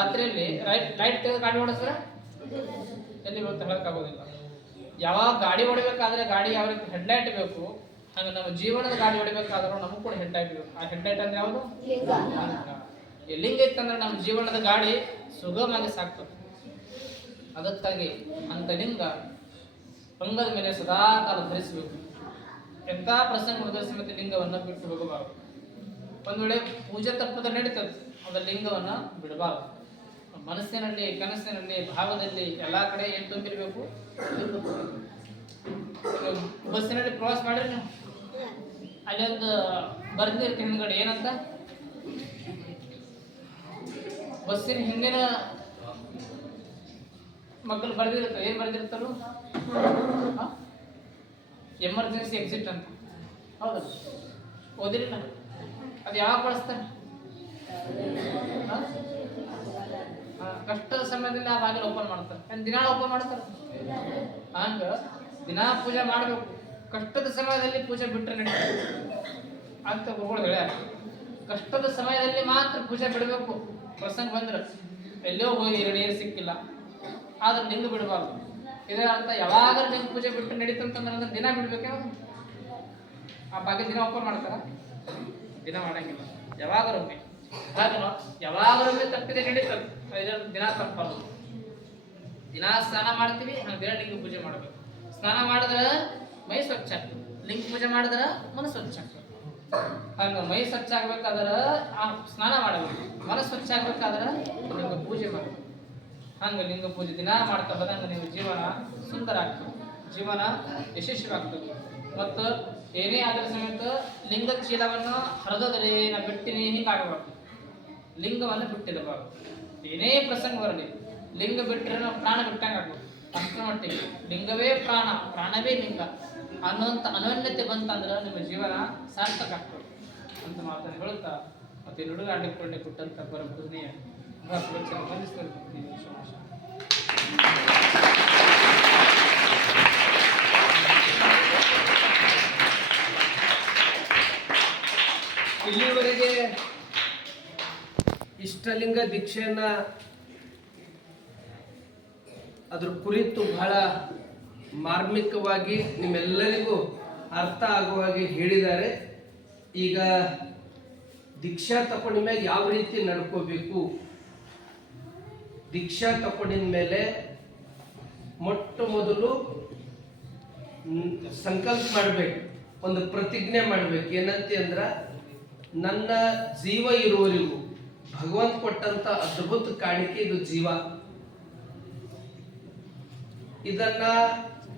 ರಾತ್ರಿಯಲ್ಲಿ, right light ತೆಗೆದು ಗಾಡಿ ಓಡಿಸಿದ್ರೆ ಎಲ್ಲಿ ಹೇಳಕ್ಕಾಗೋದಿಲ್ಲ. ಯಾವಾಗ ಗಾಡಿ ಹೊಡಿಬೇಕಾದ್ರೆ ಗಾಡಿ ಯಾವ ರೀತಿ ಹೆಡ್ಲೈಟ್ ಬೇಕು, ಹಂಗೆ ನಮ್ಮ ಜೀವನದ ಗಾಡಿ ಹೊಡಿಬೇಕಾದ್ರೂ ನಮಗೂ ಕೂಡ ಹೆಡ್ಲೈಟ್ ಬೇಕು. ಆ ಹೆಡ್ಲೈಟ್ ಅಂದ್ರೆ ಯಾವುದು? ಲಿಂಗ ಇತ್ತಂದ್ರೆ ನಮ್ಮ ಜೀವನದ ಗಾಡಿ ಸುಗಮವಾಗಿ ಸಾಕ್ತದೆ. ಅದಕ್ಕಾಗಿ ಅಂತ ಲಿಂಗ ಪಂಗದ ಮೇಲೆ ಸದಾ ಕಾಲ ಧರಿಸಬೇಕು. ಎಂಥ ಪ್ರಸಂಗ ಸಮೇತ ಲಿಂಗವನ್ನು ಬಿಟ್ಟು ಹೋಗಬಾರದು. ಒಂದು ವೇಳೆ ಪೂಜೆ ತಪ್ಪದ ನಡೀತದೆ. ಅದ ಲಿಂಗವನ್ನ ಬಿಡಬಾರದು. ಮನಸ್ಸಿನಲ್ಲಿ, ಕನಸಿನಲ್ಲಿ, ಭಾವದಲ್ಲಿ ಎಲ್ಲ ಕಡೆ ಏನು ತುಂಬಿರಬೇಕು ಬಸ್ಸಿನಲ್ಲಿ ಪ್ರವಾಸ ಮಾಡಿರಿ ನೀವು? ಅಲ್ಲಿ ಒಂದು ಬರ್ದಿರ್ತೀನಿ ಹಿಂದ್ಗಡೆ ಏನಂತ? ಬಸ್ಸಿನ ಹಿಂದಿನ ಮಕ್ಕಳು ಬರ್ದಿರ್ತಾರೆ ಏನು ಬರ್ದಿರ್ತಾರು ಎಮರ್ಜೆನ್ಸಿ ಎಕ್ಸಿಟ್ ಅಂತ. ಹೌದಾ. ಓದಿರಿಲ್ಲ ಅದು ಯಾವಾಗ ಬಳಸ್ತಾರೆ? ಸಮಯದಲ್ಲಿ ಆ ಬಾಗಿಲು ಓಪನ್ ಮಾಡ್ತಾರೆ. ದಿನ ಓಪನ್ ಮಾಡ್ತಾರೆ? ಹಂಗ ದಿನಾ ಪೂಜೆ ಮಾಡಬೇಕು. ಕಷ್ಟದ ಸಮಯದಲ್ಲಿ ಪೂಜೆ ಬಿಟ್ಟರೆ ನಡೀತದೆ. ಅಂತ ಗುರುಗಳು ಹೇಳ್ಯಾರ. ಕಷ್ಟದ ಸಮಯದಲ್ಲಿ ಮಾತ್ರ ಪೂಜೆ ಬಿಡಬೇಕು. ಪ್ರಸಂಗ ಬಂದ್ರೆ ಎಲ್ಲೋ ಹೋಗಿ ನೀರು ಸಿಕ್ಕಿಲ್ಲ. ಆದ್ರೆ ನಿಂದು ಬಿಡಬಾರ್ದು. ಇದರ ಅರ್ಥ ಯಾವಾಗ ನಿಮ್ಗೆ ಪೂಜೆ ಬಿಟ್ಟು ನಡೀತಂತಂದ್ರೆ ಅಂದ್ರೆ ದಿನ ಬಿಡ್ಬೇಕೆ ಆ ಬಾಗಿಲು ದಿನ ಓಪನ್ ಮಾಡ್ತಾರ? ದಿನ ಮಾಡಂಗಿಲ್ಲ. ಯಾವಾಗಲೂ ಹಾಗೆ ಯಾವಾಗರೊಮ್ಮೆ ತಪ್ಪಿದೆ ಹೇಳಿ ದಿನ ತಪ್ಪಲ್ಲ ದಿನ ಸ್ನಾನ ಮಾಡ್ತೀವಿ ಹಂಗೆ ದಿನ ಲಿಂಗ ಪೂಜೆ ಮಾಡಬೇಕು. ಸ್ನಾನ ಮಾಡಿದ್ರೆ ಮೈ ಸ್ವಚ್ಛ ಆಗ್ತದೆ. ಲಿಂಗ ಪೂಜೆ ಮಾಡಿದ್ರೆ ಮನ ಸ್ವಚ್ಛ ಆಗ್ತದೆ. ಹಂಗ ಮೈ ಸ್ವಚ್ಛ ಆಗ್ಬೇಕಾದ್ರೆ ಸ್ನಾನ ಮಾಡಬೇಕು. ಮನ ಸ್ವಚ್ಛ ಆಗ್ಬೇಕಾದ್ರೆ ಲಿಂಗ ಪೂಜೆ ಮಾಡಬೇಕು. ಹಂಗ ಲಿಂಗ ಪೂಜೆ ದಿನ ಮಾಡ್ತಾ ಬಂದಂಗೆ ನಿಮ್ಮ ಜೀವನ ಸುಂದರ ಆಗ್ತದೆ. ಜೀವನ ಯಶಸ್ವಿಯಾಗ್ತದೆ. ಮತ್ತು ಏನೇ ಆದರೂ ಸಮೇತ ಲಿಂಗ ಚೀಲವನ್ನು ಹರಿದದಲ್ಲಿ ನಾ ಬಿಟ್ಟಿನಿ ಹಿಂಗೆ ಆಗಬಾರ್ದು. ಲಿಂಗವನ್ನು ಬಿಟ್ಟಿರಬಾರ್ದು ಏನೇ ಪ್ರಸಂಗ ಬರಲಿ, ಲಿಂಗ ಬಿಟ್ಟರೆ ನಾವು ಪ್ರಾಣ ಬಿಟ್ಟಂಗೆ ಆಗ್ಬೋದು. ಅಷ್ಟರ ಮಟ್ಟಿಗೆ ಲಿಂಗವೇ ಪ್ರಾಣ, ಪ್ರಾಣವೇ ಲಿಂಗ. ಅನ್ನುವಂಥ ಅನನ್ಯತೆ ಬಂತಂದ್ರೆ ನಿಮ್ಮ ಜೀವನ ಸಾರ್ಥಕ ಆಗ್ತದೆ. ಅಂತ ಮಾತನ್ನು ಹೇಳುತ್ತಾ, ಮತ್ತೆ ನುಡುಗಾಡಿಕೊಳ್ಳಿ ಕೊಟ್ಟಂತ ಬರ ಪೂಜನೆಯ ಇಲ್ಲಿವರೆಗೆ ಇಷ್ಟಲಿಂಗ ದೀಕ್ಷೆಯನ್ನ ಅದ್ರ ಕುರಿತು ಬಹಳ ಮಾರ್ಮಿಕವಾಗಿ ನಿಮ್ಮೆಲ್ಲರಿಗೂ ಅರ್ಥ ಆಗುವ ಹಾಗೆ ಹೇಳಿದ್ದಾರೆ. ಈಗ ದೀಕ್ಷಾ ತಗೊಂಡ ಮೇಲೆ ಯಾವ ರೀತಿ ನಡ್ಕೋಬೇಕು? ದೀಕ್ಷಾ ತಗೊಂಡಿದ ಮೇಲೆ ಮೊಟ್ಟ ಮೊದಲು ಸಂಕಲ್ಪ ಮಾಡ್ಬೇಕು, ಒಂದು ಪ್ರತಿಜ್ಞೆ ಮಾಡ್ಬೇಕು. ಏನಂತೆ ಅಂದ್ರೆ, ನನ್ನ ಜೀವ ಇರುವವರೆಗೂ ಭಗವಂತ ಕೊಟ್ಟಂತ ಅದ್ಭುತ ಕಾಣಿಕೆ ಇದು ಜೀವ. ಇದನ್ನ